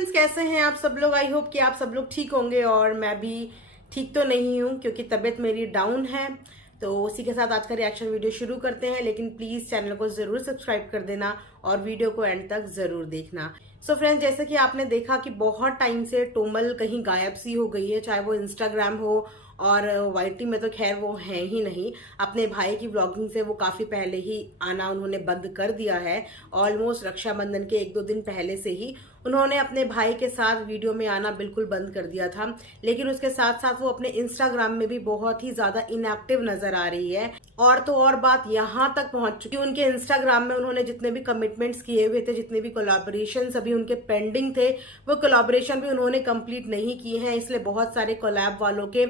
Friends, कैसे हैं आप सब लोग। आई होप कि आप सब लोग ठीक होंगे और मैं भी ठीक तो नहीं हूँ क्योंकि तबीयत मेरी डाउन है। तो उसी के साथ आज का रिएक्शन वीडियो शुरू करते हैं, लेकिन प्लीज चैनल को जरूर सब्सक्राइब कर देना और वीडियो को एंड तक जरूर देखना। सो फ्रेंड्स, जैसे कि आपने देखा कि बहुत टाइम से टोमल कहीं गायब सी हो गई है, चाहे वो इंस्टाग्राम हो और वाईटी में तो खैर वो है ही नहीं। अपने भाई की व्लॉगिंग से वो काफी पहले ही आना उन्होंने बंद कर दिया है। ऑलमोस्ट रक्षाबंधन के 1-2 दिन पहले से ही उन्होंने अपने भाई के साथ वीडियो में आना बिल्कुल बंद कर दिया था। लेकिन उसके साथ साथ वो अपने इंस्टाग्राम में भी बहुत ही ज्यादा इनएक्टिव नजर आ रही है। और तो और बात यहाँ तक पहुंच चुकी, उनके इंस्टाग्राम में उन्होंने जितने भी कमिटमेंट्स किए हुए थे, जितने भी कोलैबोरेशन अभी उनके पेंडिंग थे, वो कोलैबोरेशन भी उन्होंने कंप्लीट नहीं किए हैं। इसलिए बहुत सारे कोलैब वालों के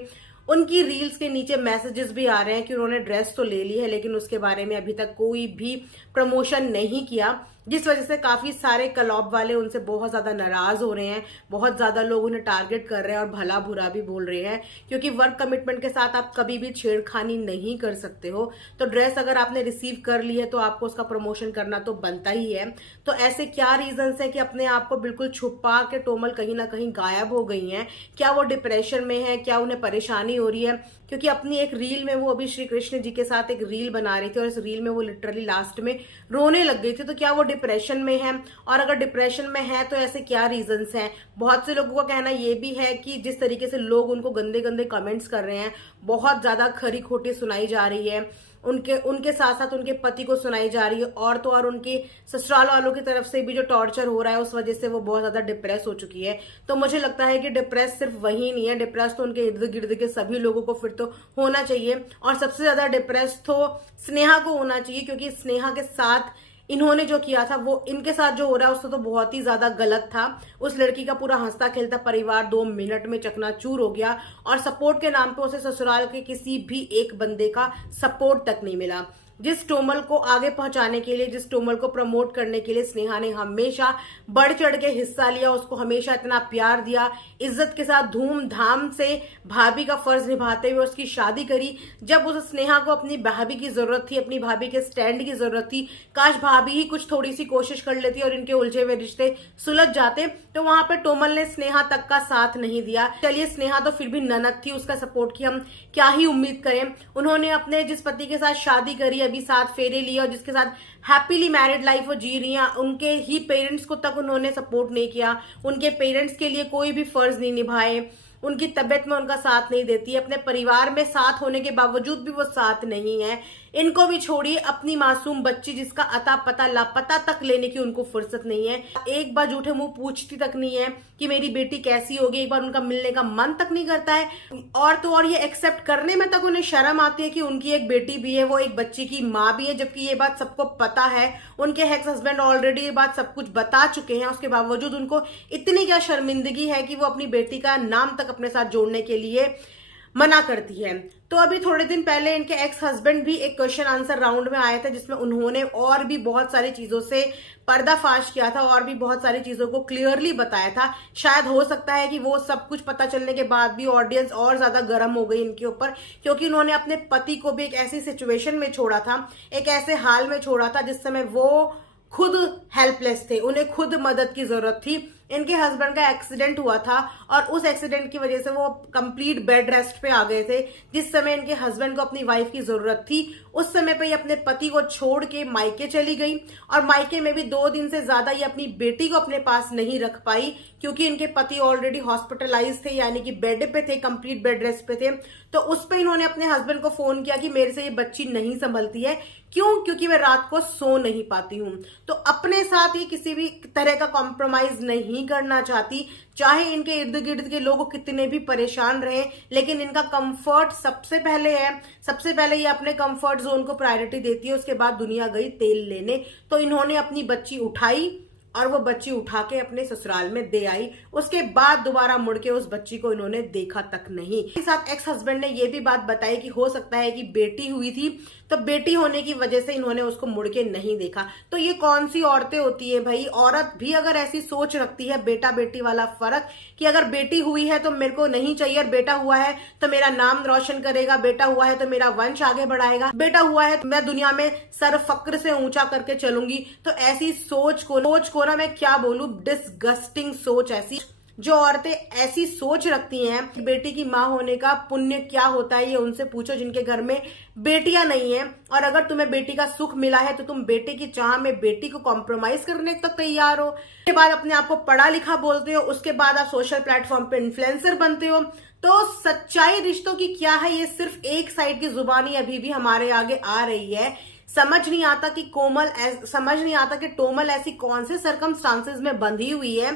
उनकी रील्स के नीचे मैसेजेस भी आ रहे हैं कि उन्होंने ड्रेस तो ले ली है लेकिन उसके बारे में अभी तक कोई भी प्रमोशन नहीं किया, जिस वजह से काफी सारे क्लब वाले उनसे बहुत ज्यादा नाराज हो रहे हैं। बहुत ज्यादा लोग उन्हें टारगेट कर रहे हैं और भला बुरा भी बोल रहे हैं, क्योंकि वर्क कमिटमेंट के साथ आप कभी भी छेड़खानी नहीं कर सकते हो। तो ड्रेस अगर आपने रिसीव कर ली है तो आपको उसका प्रमोशन करना तो बनता ही है। तो ऐसे क्या रीजंस है कि अपने आप को बिल्कुल छुपा के टोमल कहीं ना कहीं गायब हो गई हैं? क्या वो डिप्रेशन में है? क्या उन्हें परेशानी हो रही है? क्योंकि अपनी एक रील में वो अभी श्री कृष्ण जी के साथ एक रील बना रही थी और इस रील में वो लिटरली लास्ट में रोने लग गई थी। तो क्या वो डिप्रेशन में है? और अगर डिप्रेशन में है तो ऐसे क्या रीजंस हैं? बहुत से लोगों का कहना ये भी है कि जिस तरीके से लोग उनको गंदे गंदे कमेंट्स कर रहे हैं, बहुत ज्यादा खरी खोटी सुनाई जा रही है, उनके साथ साथ उनके पति को सुनाई जा रही है, और तो और उनके ससुराल वालों की तरफ से भी जो टॉर्चर हो रहा है उस वजह से वो बहुत ज्यादा डिप्रेस हो चुकी है। तो मुझे लगता है कि डिप्रेस सिर्फ वही नहीं है, डिप्रेस तो उनके इर्द गिर्द के सभी लोगों को फिर तो होना चाहिए। और सबसे ज्यादा डिप्रेस तो स्नेहा को होना चाहिए, क्योंकि स्नेहा के साथ इन्होंने जो किया था वो इनके साथ जो हो रहा है उससे तो बहुत ही ज्यादा गलत था। उस लड़की का पूरा हंसता खेलता परिवार 2 मिनट में चकनाचूर हो गया और सपोर्ट के नाम पे उसे ससुराल के किसी भी एक बंदे का सपोर्ट तक नहीं मिला। जिस टोमल को आगे पहुंचाने के लिए, जिस टोमल को प्रमोट करने के लिए स्नेहा ने हमेशा बढ़ चढ़ के हिस्सा लिया, उसको हमेशा इतना प्यार दिया, इज्जत के साथ धूमधाम से भाभी का फर्ज निभाते हुए उसकी शादी करी। जब उस स्नेहा को अपनी भाभी की जरूरत थी, अपनी भाभी के स्टैंड की जरूरत थी, काश भाभी ही कुछ थोड़ी सी कोशिश कर लेती और इनके उलझे हुए रिश्ते सुलझ जाते, तो वहां पे टोमल ने स्नेहा तक का साथ नहीं दिया। चलिए, स्नेहा तो फिर भी ननद थी, उसका सपोर्ट की हम क्या ही उम्मीद करें। उन्होंने अपने जिस पति के साथ शादी करी, अभी 7 फेरे लिए और जिसके साथ हैप्पीली मैरिड लाइफ वो जी रही हैं, उनके ही पेरेंट्स को तक उन्होंने सपोर्ट नहीं किया, उनके पेरेंट्स के लिए कोई भी फर्ज नहीं निभाए, उनकी तबीयत में उनका साथ नहीं देती, अपने परिवार में साथ होने के बावजूद भी वो साथ नहीं है। इनको भी छोड़िए, अपनी मासूम बच्ची जिसका अता पता लापता तक लेने की उनको फुर्सत नहीं है। एक बार झूठे मुंह पूछती तक नहीं है कि मेरी बेटी कैसी होगी, एक बार उनका मिलने का मन तक नहीं करता है। और तो और ये एक्सेप्ट करने में तक उन्हें शर्म आती है कि उनकी एक बेटी भी है, वो एक बच्ची की माँ भी है, जबकि ये बात सबको पता है। उनके एक्स हस्बैंड ऑलरेडी ये बात सब कुछ बता चुके हैं, उसके बावजूद उनको इतनी क्या शर्मिंदगी है कि वो अपनी बेटी का नाम तक अपने साथ जोड़ने के लिए मना करती है। तो अभी थोड़े दिन पहले इनके एक्स हस्बैंड भी एक क्वेश्चन आंसर राउंड में आए थे, जिसमें उन्होंने और भी बहुत सारी चीजों से पर्दाफाश किया था और भी बहुत सारी चीजों को क्लियरली बताया था। शायद हो सकता है कि वो सब कुछ पता चलने के बाद भी ऑडियंस और ज्यादा गर्म हो गई इनके ऊपर, क्योंकि उन्होंने अपने पति को भी एक ऐसी सिचुएशन में छोड़ा था, एक ऐसे हाल में छोड़ा था जिस समय वो खुद हेल्पलेस थे, उन्हें खुद मदद की जरूरत थी। इनके हस्बैंड का एक्सीडेंट हुआ था और उस एक्सीडेंट की वजह से वो कंप्लीट बेड रेस्ट पे आ गए थे। जिस समय इनके हस्बैंड को अपनी वाइफ की जरूरत थी, उस समय पे ये अपने पति को छोड़ के मायके चली गई और मायके में भी 2 दिन से ज्यादा ये अपनी बेटी को अपने पास नहीं रख पाई, क्योंकि इनके पति ऑलरेडी हॉस्पिटलाइज थे, यानी कि बेड पे थे, कंप्लीट बेड रेस्ट पे थे। तो उस पर इन्होंने अपने हस्बैंड को फोन किया कि मेरे से ये बच्ची नहीं संभलती है। क्यों? क्योंकि मैं रात को सो नहीं पाती हूँ। तो अपने साथ ही किसी भी तरह का कॉम्प्रोमाइज नहीं करना चाहती, चाहे इनके इर्द गिर्द के लोग कितने भी परेशान रहे, लेकिन इनका कंफर्ट सबसे पहले है। सबसे पहले ये अपने कंफर्ट जोन को प्रायोरिटी देती है, उसके बाद दुनिया गई तेल लेने। तो इन्होंने अपनी बच्ची उठाई और वो बच्ची उठा के अपने ससुराल में दे आई। उसके बाद दोबारा मुड़ के उस बच्ची को इन्होंने देखा तक नहीं। इसके साथ एक्स हस्बैंड ने ये भी बात बताई कि हो सकता है कि बेटी हुई थी तो बेटी होने की वजह से इन्होंने उसको मुड़ के नहीं देखा। तो ये कौन सी औरतें होती है भाई? औरत भी अगर ऐसी सोच रखती है, बेटा बेटी वाला फर्क, कि अगर बेटी हुई है तो मेरे को नहीं चाहिए, और बेटा हुआ है तो मेरा नाम रोशन करेगा, बेटा हुआ है तो मेरा वंश आगे बढ़ाएगा, बेटा हुआ है तो मैं दुनिया में सर फक्र से ऊंचा करके चलूंगी, तो ऐसी सोच को ना मैं क्या बोलूं, डिसगस्टिंग सोच। ऐसी जो औरतें ऐसी सोच रखती हैं कि बेटी की माँ होने का पुण्य क्या होता है, ये उनसे पूछो जिनके घर में बेटियां नहीं है। और अगर तुम्हें बेटी का सुख मिला है तो तुम बेटे की चाह में बेटी को कॉम्प्रोमाइज करने तक तैयार हो। उसके बाद अपने आप को पढ़ा लिखा बोलते हो, उसके बाद आप सोशल प्लेटफॉर्म पे इन्फ्लुएंसर बनते हो। तो सच्चाई रिश्तों की क्या है, ये सिर्फ एक साइड की जुबानी अभी भी हमारे आगे आ रही है। समझ नहीं आता कि टोमल ऐसी कौन से सर्कमस्टांसेस में बंधी हुई है,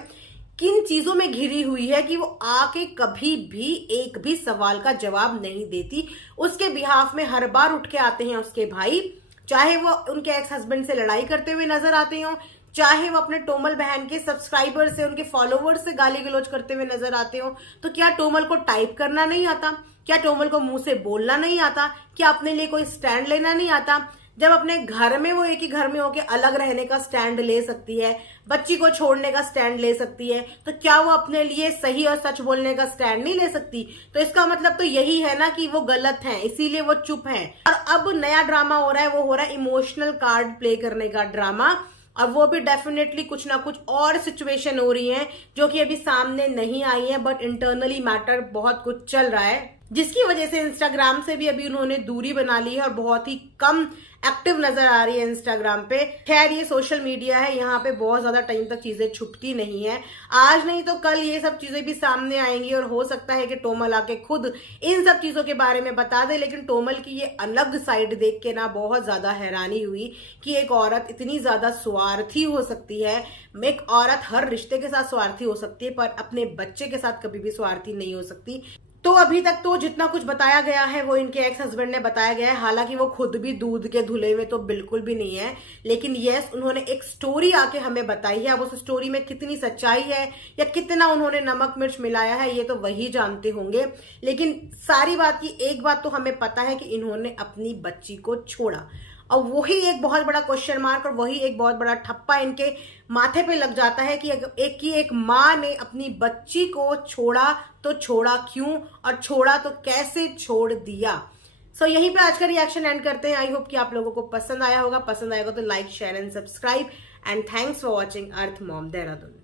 किन चीजों में घिरी हुई है कि वो आके कभी भी एक भी सवाल का जवाब नहीं देती। उसके बिहाफ में हर बार उठ के आते हैं उसके भाई, चाहे वो उनके एक्स हस्बैंड से लड़ाई करते हुए नजर आते हो, चाहे वो अपने टोमल बहन के सब्सक्राइबर से, उनके फॉलोवर्स से गाली गलौज करते हुए नजर आते हो। तो क्या टोमल को टाइप करना नहीं आता? क्या टोमल को मुंह से बोलना नहीं आता? क्या अपने लिए कोई स्टैंड लेना नहीं आता? जब अपने घर में वो एक ही घर में होके अलग रहने का स्टैंड ले सकती है, बच्ची को छोड़ने का स्टैंड ले सकती है, तो क्या वो अपने लिए सही और सच बोलने का स्टैंड नहीं ले सकती? तो इसका मतलब तो यही है ना कि वो गलत है, इसीलिए वो चुप है। और अब नया ड्रामा हो रहा है, वो हो रहा है इमोशनल कार्ड प्ले करने का ड्रामा। और वो भी डेफिनेटली कुछ ना कुछ और सिचुएशन हो रही है जो कि अभी सामने नहीं आई है, बट इंटरनली मैटर बहुत कुछ चल रहा है, जिसकी वजह से इंस्टाग्राम से भी अभी उन्होंने दूरी बना ली है और बहुत ही कम एक्टिव नजर आ रही है इंस्टाग्राम पे। खैर ये सोशल मीडिया है, यहाँ पे बहुत ज्यादा टाइम तक चीजें छुपती नहीं है। आज नहीं तो कल ये सब चीजें भी सामने आएंगी और हो सकता है कि टोमल आके खुद इन सब चीजों के बारे में बता दे। लेकिन टोमल की ये अलग साइड देख के ना बहुत ज्यादा हैरानी हुई कि एक औरत इतनी ज्यादा स्वार्थी हो सकती है। एक औरत हर रिश्ते के साथ स्वार्थी हो सकती है, पर अपने बच्चे के साथ कभी भी स्वार्थी नहीं हो सकती। तो अभी तक तो जितना कुछ बताया गया है वो इनके एक्स हस्बैंड ने बताया गया है, हालांकि वो खुद भी दूध के धुले हुए तो बिल्कुल भी नहीं है। लेकिन यस, उन्होंने एक स्टोरी आके हमें बताई है। अब उस स्टोरी में कितनी सच्चाई है या कितना उन्होंने नमक मिर्च मिलाया है, ये तो वही जानते होंगे। लेकिन सारी बात की एक बात तो हमें पता है कि इन्होंने अपनी बच्ची को छोड़ा, और वही एक बहुत बड़ा क्वेश्चन मार्क और वही एक बहुत बड़ा ठप्पा इनके माथे पे लग जाता है कि एक माँ ने अपनी बच्ची को छोड़ा, तो छोड़ा क्यों, और छोड़ा तो कैसे छोड़ दिया। सो यहीं पे आज का रिएक्शन एंड करते हैं। आई होप कि आप लोगों को पसंद आया होगा। पसंद आएगा तो like share and subscribe, and thanks for watching earth mom Dehradun.